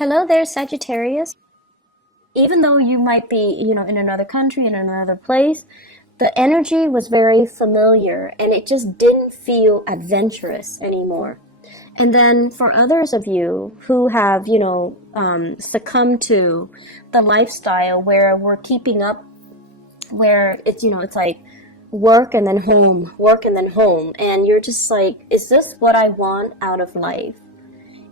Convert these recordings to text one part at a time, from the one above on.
Hello there, Sagittarius. Even though you might be, in another country, in another place, the energy was very familiar and it just didn't feel adventurous anymore. And then for others of you who have, succumbed to the lifestyle where we're keeping up, where it's like work and then home, work and then home. And you're just like, is this what I want out of life?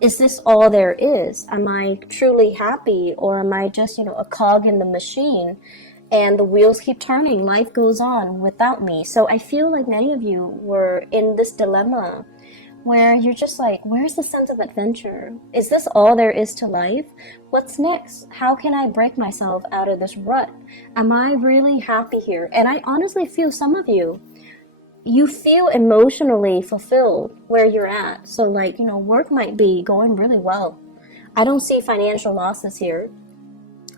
Is this all there is? Am I truly happy, or am I just, a cog in the machine and the wheels keep turning? Life goes on without me. So I feel like many of you were in this dilemma where you're just like, where's the sense of adventure? Is this all there is to life? What's next? How can I break myself out of this rut? Am I really happy here? And I honestly feel some of you feel emotionally fulfilled where you're at. So like, work might be going really well. I don't see financial losses here.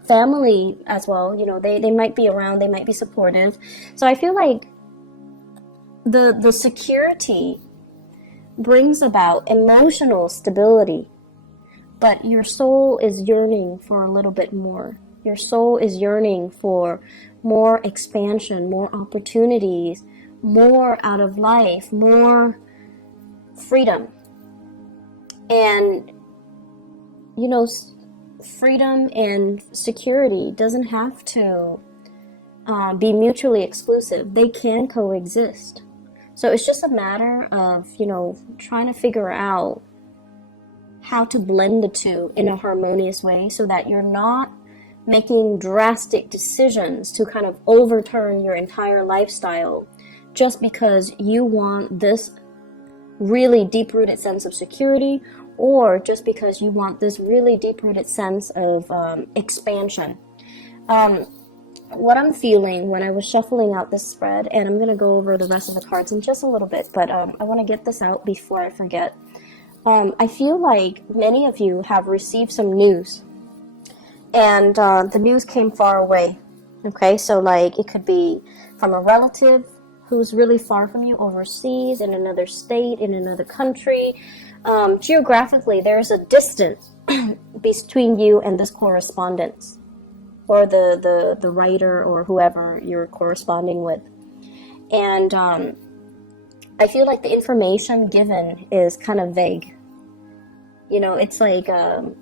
Family as well, they might be around, they might be supportive. So I feel like the security brings about emotional stability, but your soul is yearning for a little bit more. Your soul is yearning for more expansion, more opportunities, more out of life, more freedom. And, freedom and security doesn't have to be mutually exclusive. They can coexist. So it's just a matter of, trying to figure out how to blend the two in a harmonious way so that you're not making drastic decisions to kind of overturn your entire lifestyle just because you want this really deep-rooted sense of security, or just because you want this really deep-rooted sense of expansion. What I'm feeling when I was shuffling out this spread, and I'm going to go over the rest of the cards in just a little bit, but I want to get this out before I forget. I feel like many of you have received some news, and the news came far away. Okay, so like it could be from a relative who's really far from you, overseas, in another state, in another country. Geographically, there's a distance between you and this correspondence, or the writer or whoever you're corresponding with. And I feel like the information given is kind of vague. It's like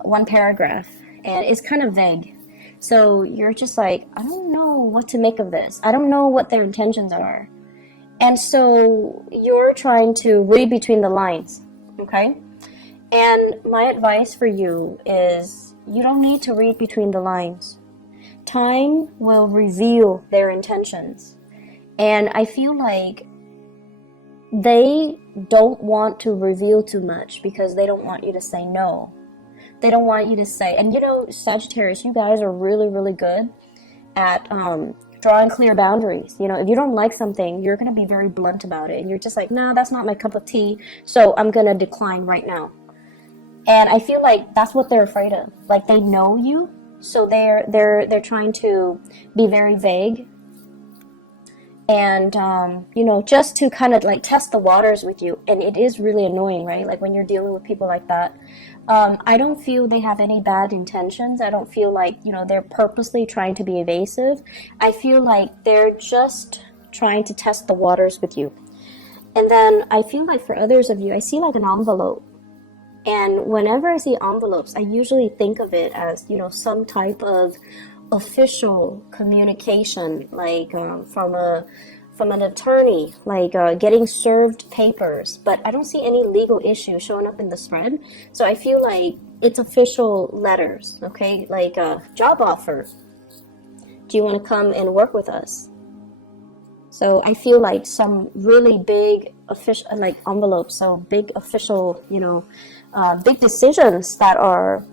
one paragraph, and it's kind of vague. So you're just like, I don't know what to make of this. I don't know what their intentions are. And so you're trying to read between the lines, okay? And my advice for you is you don't need to read between the lines. Time will reveal their intentions. And I feel like they don't want to reveal too much because they don't want you to say no. They don't want you to say, and Sagittarius, you guys are really, really good at drawing clear boundaries. If you don't like something, you're going to be very blunt about it. And you're just like, no, that's not my cup of tea. So I'm going to decline right now. And I feel like that's what they're afraid of. Like they know you. So they're trying to be very vague. And, just to kind of like test the waters with you. And it is really annoying, right? Like when you're dealing with people like that. I don't feel they have any bad intentions. I don't feel like, they're purposely trying to be evasive. I feel like they're just trying to test the waters with you. And then I feel like for others of you, I see like an envelope. And whenever I see envelopes, I usually think of it as, some type of official communication, like from an attorney, like getting served papers. But I don't see any legal issue showing up in the spread. So I feel like it's official letters, okay? Like a job offer. Do you want to come and work with us? So I feel like some really big official, like envelopes, so big official, big decisions that are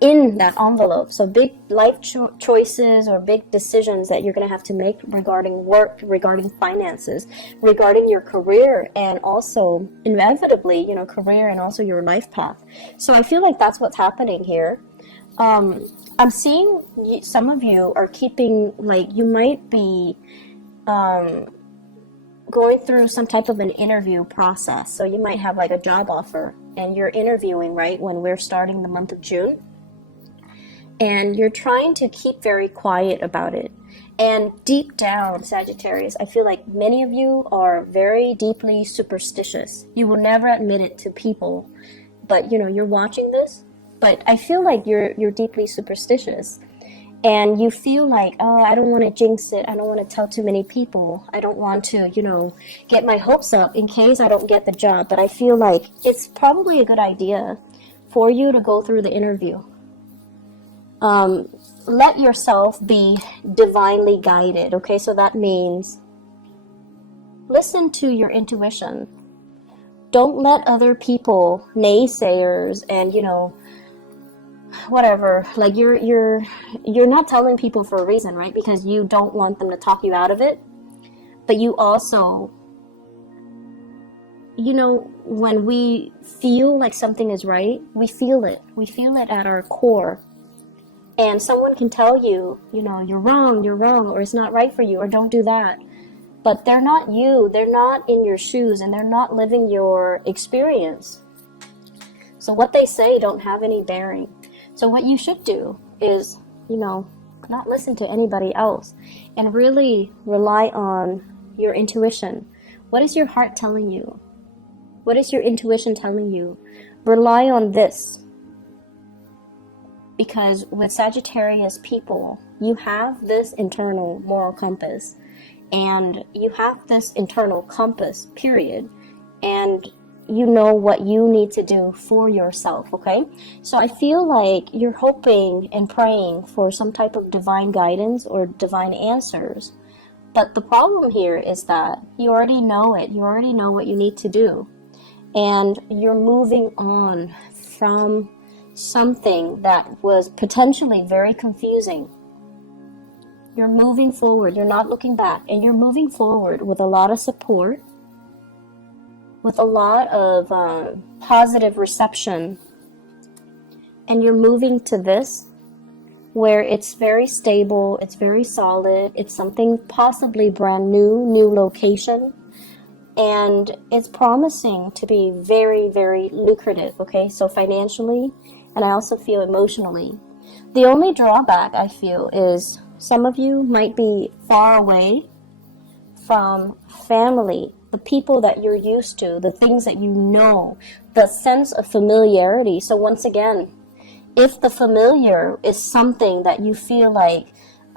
in that envelope. So big life choices or big decisions that you're going to have to make regarding work, regarding finances, regarding your career, and also inevitably, career and also your life path. So I feel like that's what's happening here. I'm seeing some of you are keeping, like, you might be going through some type of an interview process. So you might have like a job offer and you're interviewing, right, when we're starting the month of June. And you're trying to keep very quiet about it. And deep down, Sagittarius, I feel like many of you are very deeply superstitious. You will never admit it to people, but you're watching this. But I feel like you're deeply superstitious, and you feel like, oh, I don't want to jinx it. I don't want to tell too many people. I don't want to, get my hopes up in case I don't get the job. But I feel like it's probably a good idea for you to go through the interview. Let yourself be divinely guided, okay? So that means listen to your intuition. Don't let other people, naysayers, and whatever, like you're not telling people for a reason, right? Because you don't want them to talk you out of it. But you also, when we feel like something is right, we feel it at our core. And someone can tell you, you're wrong, or it's not right for you, or don't do that. But they're not you, they're not in your shoes, and they're not living your experience. So what they say don't have any bearing. So what you should do is, not listen to anybody else and really rely on your intuition. What is your heart telling you? What is your intuition telling you? Rely on this. Because with Sagittarius people, you have this internal moral compass, and you have this internal compass, period, and you know what you need to do for yourself, okay? So I feel like you're hoping and praying for some type of divine guidance or divine answers, but the problem here is that you already know it. You already know what you need to do, and you're moving on from something that was potentially very confusing. You're moving forward, you're not looking back, and you're moving forward with a lot of support, with a lot of positive reception, and you're moving to this where it's very stable, it's very solid, it's something possibly brand new location, and it's promising to be very, very lucrative, okay? So financially, and I also feel emotionally. The only drawback I feel is some of you might be far away from family, the people that you're used to, the things that you know, the sense of familiarity. So once again, if the familiar is something that you feel like,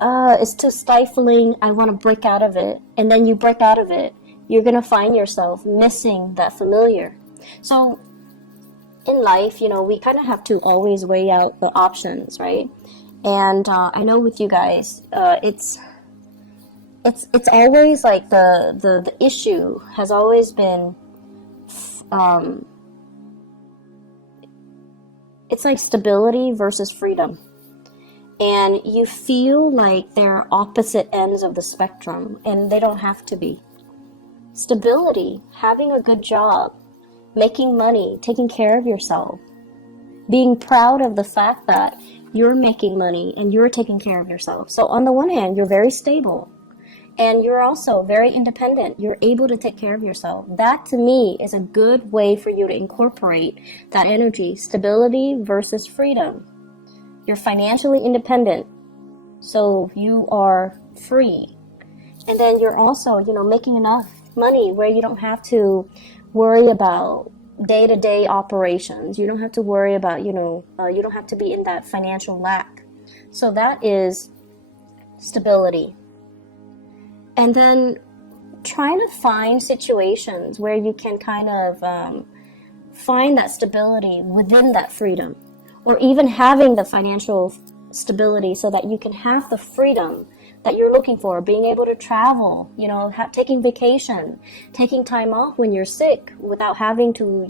it's too stifling, I want to break out of it, and then you break out of it, you're going to find yourself missing that familiar. So in life, we kind of have to always weigh out the options, right? And I know with you guys, it's always like the issue has always been, it's like stability versus freedom. And you feel like they're opposite ends of the spectrum, and they don't have to be. Stability, having a good job, making money, taking care of yourself, being proud of the fact that you're making money and you're taking care of yourself. So on the one hand, you're very stable, and you're also very independent. You're able to take care of yourself. That to me is a good way for you to incorporate that energy, stability versus freedom. You're financially independent, so you are free. And then you're also, making enough money where you don't have to worry about day-to-day operations. You don't have to worry about, you don't have to be in that financial lack. So that is stability. And then trying to find situations where you can kind of find that stability within that freedom, or even having the financial stability so that you can have the freedom that you're looking for, being able to travel, taking vacation, taking time off when you're sick without having to,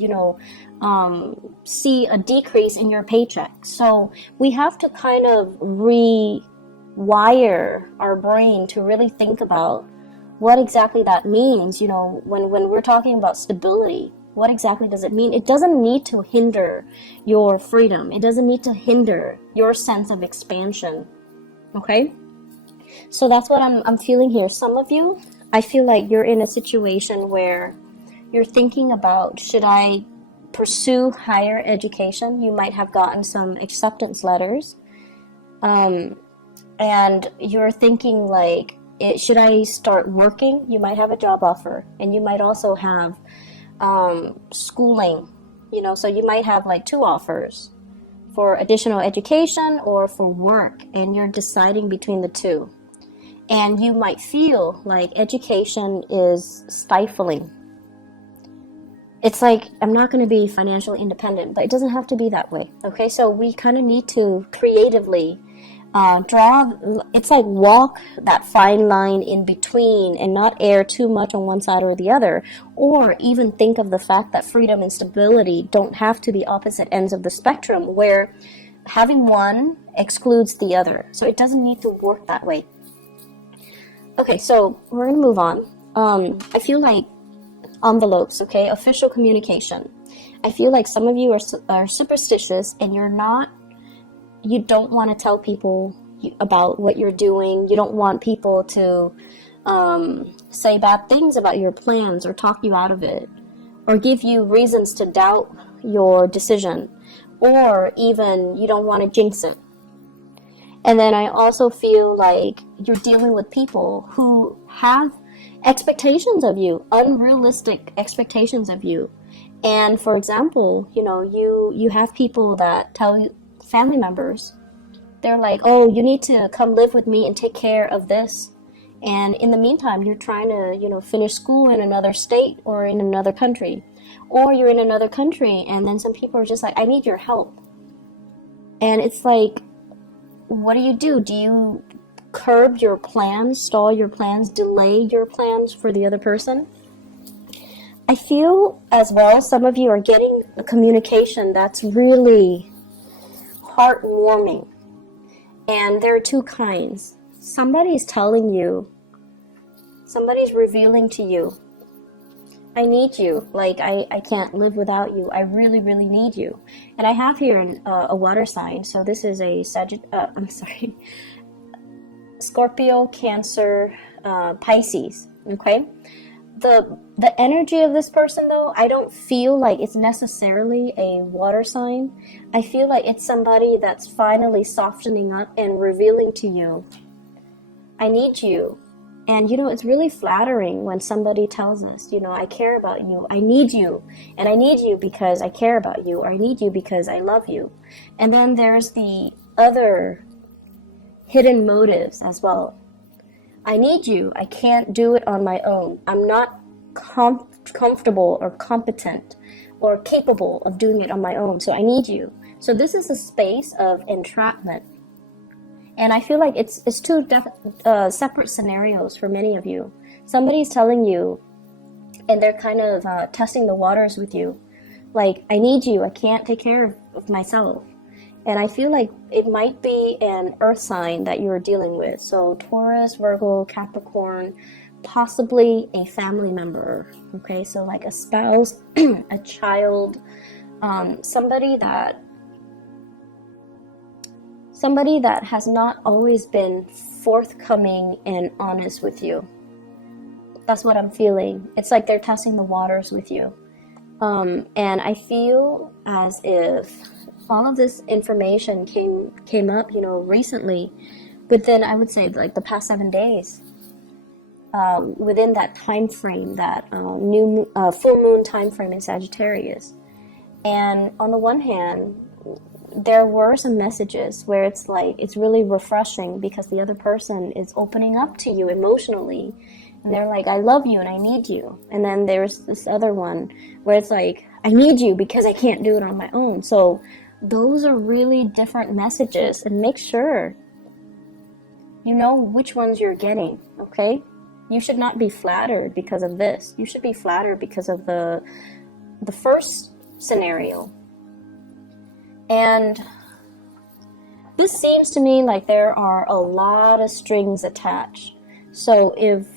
see a decrease in your paycheck. So we have to kind of rewire our brain to really think about what exactly that means. When we're talking about stability, what exactly does it mean? It doesn't need to hinder your freedom. It doesn't need to hinder your sense of expansion. Okay? So that's what I'm feeling here. Some of you, I feel like you're in a situation where you're thinking about, should I pursue higher education. You might have gotten some acceptance letters, and you're thinking like, should I start working? You might have a job offer, and you might also have schooling, so you might have like 2 offers for additional education or for work, and you're deciding between the 2. And you might feel like education is stifling. It's like, I'm not going to be financially independent, but it doesn't have to be that way. Okay, so we kind of need to creatively it's like walk that fine line in between and not err too much on one side or the other, or even think of the fact that freedom and stability don't have to be opposite ends of the spectrum where having one excludes the other. So it doesn't need to work that way. Okay, so we're going to move on. I feel like envelopes, okay, official communication. I feel like some of you are superstitious, and you don't want to tell people about what you're doing. You don't want people to say bad things about your plans or talk you out of it or give you reasons to doubt your decision, or even you don't want to jinx it. And then I also feel like you're dealing with people who have expectations of you, unrealistic expectations of you. And for example, you have people that tell you, family members, they're like, oh, you need to come live with me and take care of this. And in the meantime, you're trying to, finish school in another state or in another country. Or you're in another country, and then some people are just like, I need your help. And it's like, what do? Do you curb your plans, stall your plans, delay your plans for the other person? I feel as well some of you are getting a communication that's really heartwarming. And there are 2 kinds. Somebody's telling you, somebody's revealing to you, I need you. Like, I can't live without you. I really, really need you. And I have here a water sign. So this is a Scorpio, Cancer, Pisces. Okay? The energy of this person, though, I don't feel like it's necessarily a water sign. I feel like it's somebody that's finally softening up and revealing to you, I need you. And, it's really flattering when somebody tells us, I care about you, I need you, and I need you because I care about you, or I need you because I love you. And then there's the other hidden motives as well. I need you. I can't do it on my own. I'm not comfortable or competent or capable of doing it on my own. So I need you. So this is a space of entrapment. And I feel like it's 2 separate scenarios for many of you. Somebody's telling you, and they're kind of testing the waters with you. Like, I need you. I can't take care of myself. And I feel like it might be an earth sign that you're dealing with. So Taurus, Virgo, Capricorn, possibly a family member. Okay, so like a spouse, a child, somebody that has not always been forthcoming and honest with you. That's what I'm feeling. It's like they're testing the waters with you. And I feel as if all of this information came up, recently, within, I would say, like the past 7 days, within that time frame, that full moon time frame in Sagittarius. And on the one hand, there were some messages where it's like, it's really refreshing because the other person is opening up to you emotionally. And they're like, I love you and I need you. And then there's this other one where it's like, I need you because I can't do it on my own. So those are really different messages, and make sure you know which ones you're getting, okay? You should not be flattered because of this. You should be flattered because of the first scenario. And this seems to me like there are a lot of strings attached. So if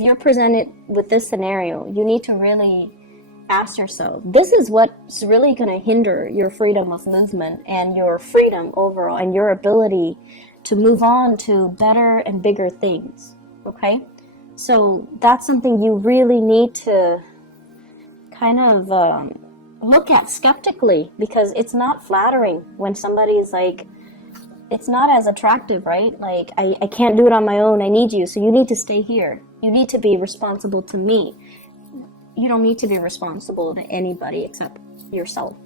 you're presented with this scenario, you need to really ask yourself, this is what's really going to hinder your freedom of movement and your freedom overall and your ability to move on to better and bigger things, okay? So that's something you really need to kind of look at skeptically, because it's not flattering when somebody's like, it's not as attractive, right? Like, I can't do it on my own, I need you, so you need to stay here. You need to be responsible to me. You don't need to be responsible to anybody except yourself.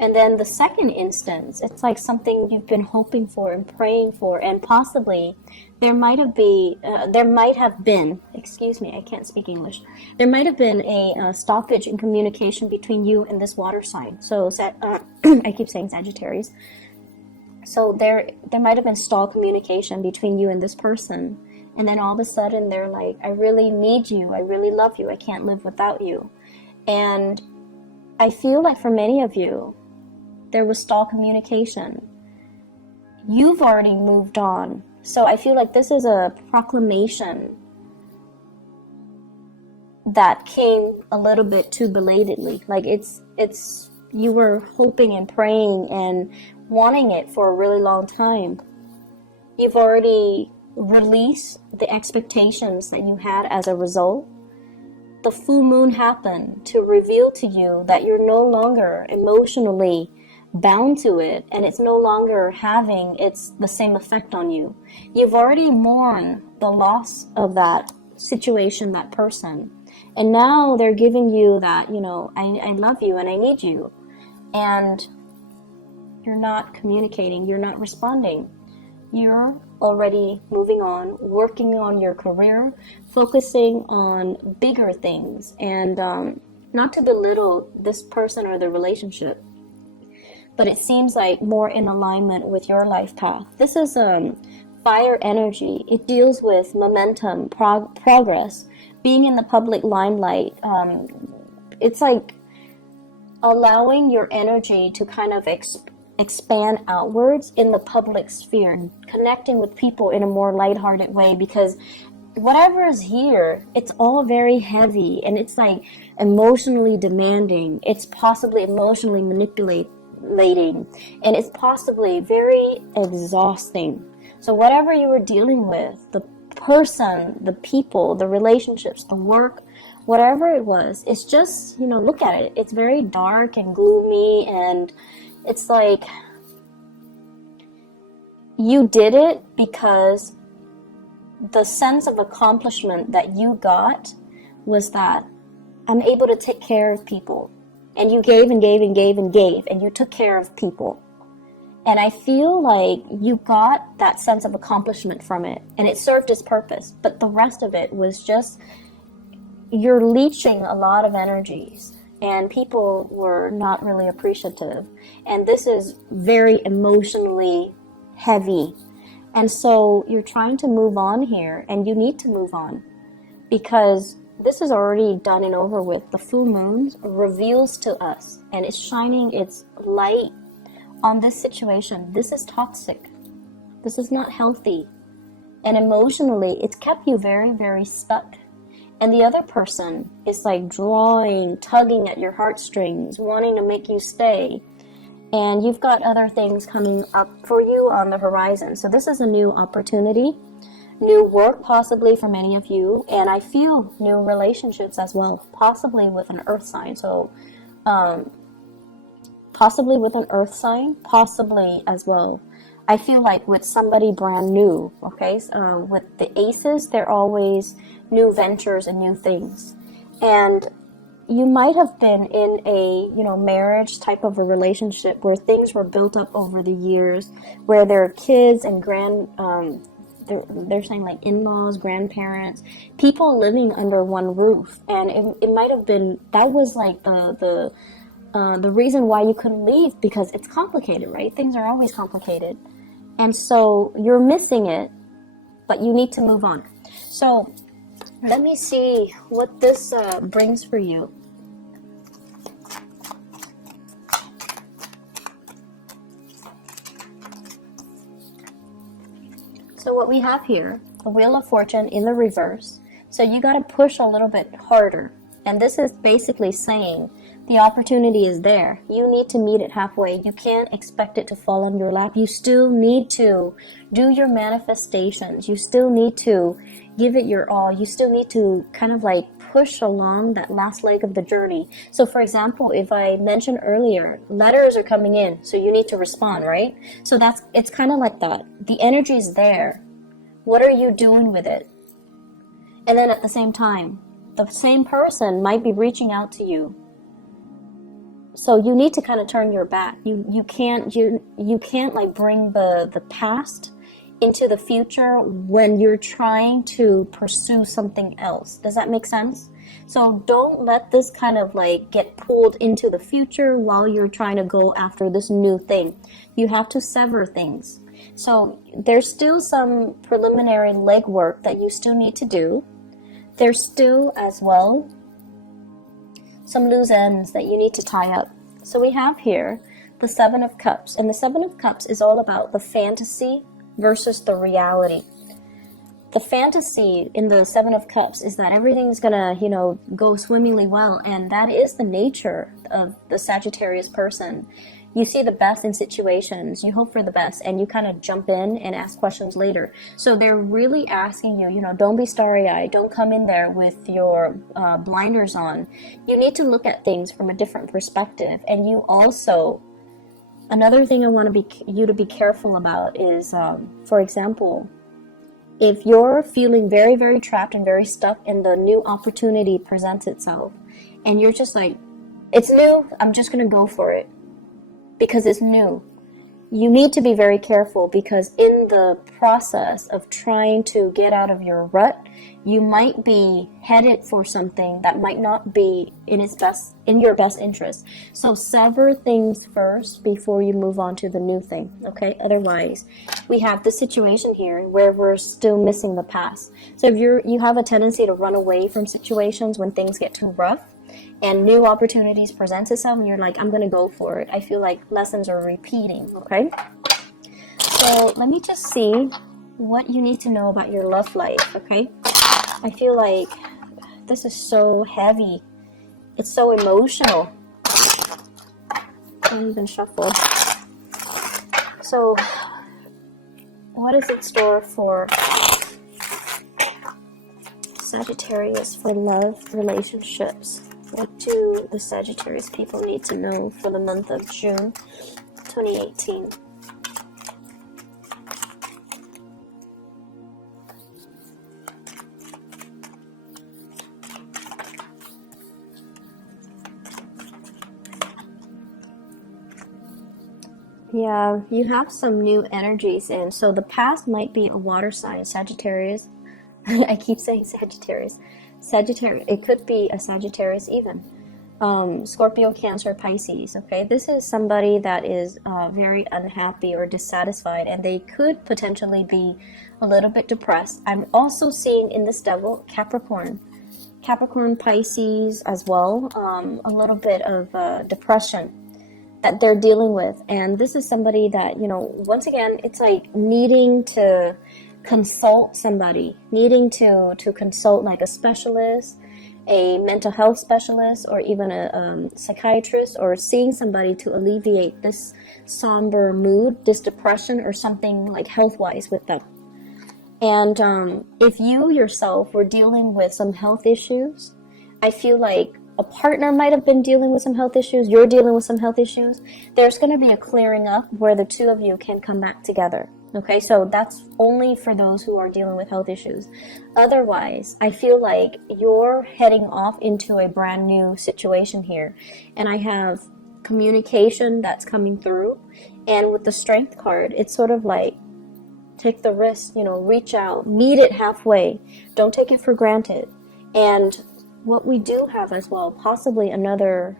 And then the second instance, it's like something you've been hoping for and praying for, and possibly there might have been, excuse me, I can't speak English. There might have been a stoppage in communication between you and this water sign. So I keep saying Sagittarius. So there might have been stalled communication between you and this person. And then all of a sudden they're like, I really need you. I really love you. I can't live without you. And I feel like for many of you, there was stalled communication. You've already moved on. So I feel like this is a proclamation that came a little bit too belatedly. Like it's you were hoping and praying and wanting it for a really long time. You've already released the expectations that you had as a result. The full moon happened to reveal to you that you're no longer emotionally bound to it, and it's no longer having the same effect on you. You've already mourned the loss of that situation, that person, and now they're giving you that, I love you and I need you, and you're not communicating, you're not responding. You're already moving on, working on your career, focusing on bigger things, and not to belittle this person or the relationship, but it seems like more in alignment with your life path. This is fire energy. It deals with momentum, progress, being in the public limelight. It's like allowing your energy to kind of expand outwards in the public sphere, connecting with people in a more lighthearted way, because whatever is here, it's all very heavy, and it's like emotionally demanding. It's possibly emotionally manipulating, and it's possibly very exhausting. So whatever you were dealing with, the person, the people, the relationships, the work, whatever it was, it's just, look at it. It's very dark and gloomy, and it's like you did it because the sense of accomplishment that you got was that I'm able to take care of people. And you gave and gave and gave and gave, and you took care of people. And I feel like you got that sense of accomplishment from it, and it served its purpose. But the rest of it was just, you're leeching a lot of energies, and people were not really appreciative. And this is very emotionally heavy. And so you're trying to move on here, and you need to move on, because this is already done and over with. The full moon reveals to us, and it's shining its light on this situation. This is toxic. This is not healthy. And emotionally, it's kept you very, very stuck. And the other person is like drawing, tugging at your heartstrings, wanting to make you stay. And you've got other things coming up for you on the horizon. So this is a new opportunity. New work possibly for many of you, and I feel new relationships as well, possibly with an earth sign. So possibly with an earth sign, possibly as well, I feel like with somebody brand new. Okay, with the aces, they're always new ventures and new things. And you might have been in a marriage type of a relationship where things were built up over the years, where there are kids and they're saying like in-laws, grandparents, people living under one roof. And it might have been, that was like the reason why you couldn't leave, because it's complicated, right? Things are always complicated. And so you're missing it, but you need to move on. So let me see what this brings for you. So what we have here, the Wheel of Fortune in the reverse. So you got to push a little bit harder. And this is basically saying the opportunity is there. You need to meet it halfway. You can't expect it to fall on your lap. You still need to do your manifestations. You still need to give it your all. You still need to kind of like push along that last leg of the journey. So for example, if I mentioned earlier, letters are coming in, so you need to respond, right? So it's kind of like that. The energy is there. What are you doing with it? And then at the same time, the same person might be reaching out to you. So you need to kind of turn your back. You can't like bring the past into the future when you're trying to pursue something else. Does that make sense? So don't let this kind of like get pulled into the future while you're trying to go after this new thing. You have to sever things. So there's still some preliminary legwork that you still need to do. There's still as well some loose ends that you need to tie up. So we have here the Seven of Cups, and the Seven of Cups is all about the fantasy versus the reality. The fantasy in the Seven of Cups is that everything's gonna, go swimmingly well, and that is the nature of the Sagittarius person. You see the best in situations, you hope for the best, and you kind of jump in and ask questions later. So they're really asking you, don't be starry-eyed, don't come in there with your blinders on. You need to look at things from a different perspective. And you also, another thing I want you to be careful about is, for example, if you're feeling very, very trapped and very stuck and the new opportunity presents itself, and you're just like, it's new, I'm just going to go for it because it's new. You need to be very careful, because in the process of trying to get out of your rut, you might be headed for something that might not be in your best interest. So sever things first before you move on to the new thing, okay? Otherwise, we have this situation here where we're still missing the past. So if you have a tendency to run away from situations when things get too rough, and new opportunities present itself, and you're like, I'm going to go for it. I feel like lessons are repeating, okay? So let me just see what you need to know about your love life, okay? I feel like this is so heavy. It's so emotional. Don't even shuffle. So what is in store for Sagittarius for love relationships? What do the Sagittarius people need to know for the month of June 2018? Yeah, you have some new energies in. So the past might be a water sign, Sagittarius. I keep saying Sagittarius. Sagittarius, it could be a Sagittarius even. Scorpio, Cancer, Pisces, okay? This is somebody that is very unhappy or dissatisfied, and they could potentially be a little bit depressed. I'm also seeing in this devil, Capricorn, Pisces as well, a little bit of depression that they're dealing with. And this is somebody that, once again, it's like needing to consult somebody, needing to consult like a specialist, a mental health specialist, or even a psychiatrist, or seeing somebody to alleviate this somber mood, this depression, or something like health-wise with them. And if you yourself were dealing with some health issues, I feel like a partner might have been dealing with some health issues, you're dealing with some health issues, there's going to be a clearing up where the two of you can come back together. Okay, so that's only for those who are dealing with health issues. Otherwise, I feel like you're heading off into a brand new situation here. And I have communication that's coming through. And with the Strength card, it's sort of like, take the risk, reach out, meet it halfway. Don't take it for granted. And what we do have as well, possibly another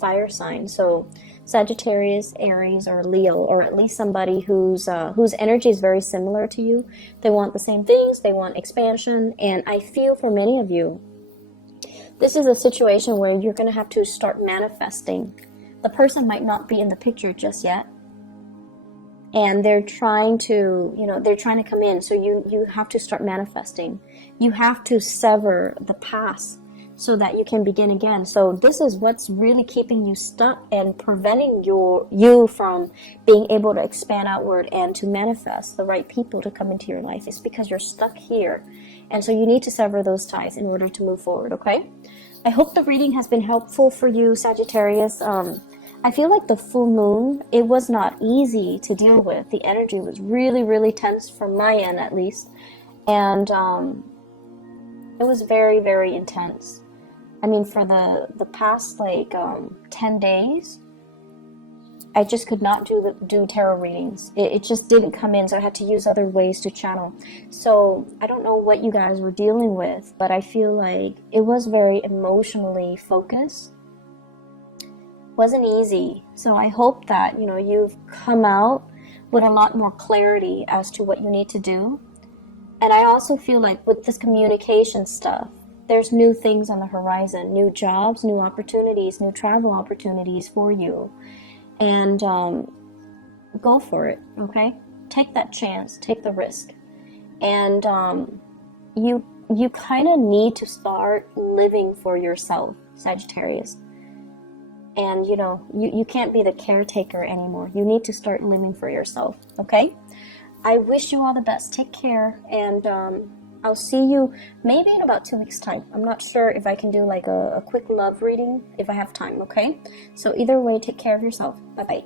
fire sign. So Sagittarius, Aries, or Leo, or at least somebody whose energy is very similar to you. They want the same things, they want expansion, and I feel for many of you, this is a situation where you're going to have to start manifesting. The person might not be in the picture just yet, and they're trying to, they're trying to come in, so you have to start manifesting. You have to sever the past. so that you can begin again. So this is what's really keeping you stuck and preventing you from being able to expand outward and to manifest the right people to come into your life. It's because you're stuck here. And so you need to sever those ties in order to move forward, okay? I hope the reading has been helpful for you, Sagittarius. I feel like the full moon, it was not easy to deal with. The energy was really, really tense from my end, at least. And it was very, very intense. I mean, for the past like 10 days, I just could not do tarot readings. It just didn't come in, so I had to use other ways to channel. So I don't know what you guys were dealing with, but I feel like it was very emotionally focused. Wasn't easy. So I hope that, you know, you've come out with a lot more clarity as to what you need to do. And I also feel like with this communication stuff, there's new things on the horizon, new jobs, new opportunities, new travel opportunities for you. And go for it, okay? Take that chance, take the risk. And you kind of need to start living for yourself, Sagittarius. And, you know, you can't be the caretaker anymore. You need to start living for yourself, okay? I wish you all the best. Take care, and I'll see you maybe in about 2 weeks' time. I'm not sure if I can do like a quick love reading if I have time, okay? So either way, take care of yourself. Bye-bye.